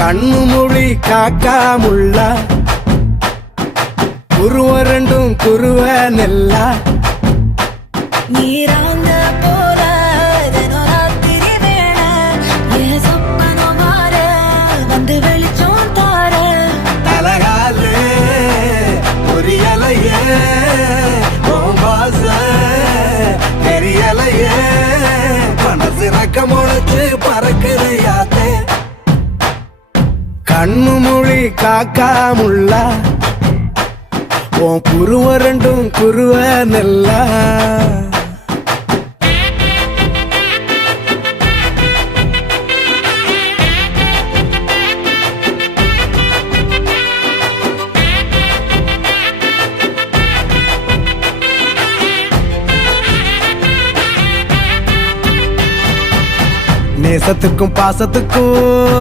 கண்ணு மொழி காக்காமுள்ள குருவ ரெண்டும் குருவ நெல்லா நீராங்க போல தினராத்திரி வேண என் சொப்பனம் மாற வந்து வெளிச்சம் தார தலகாலே பொரியலையே ஓம்பாச தெரியலையே மனசு ரக்க முளைச்சு பறக்குறையாத்தே கண்ணு மொழி காக்காமுள்ள உன் குருவ ரெண்டும் குருவ நெல்லா நேசத்துக்கும் பாசத்துக்கும்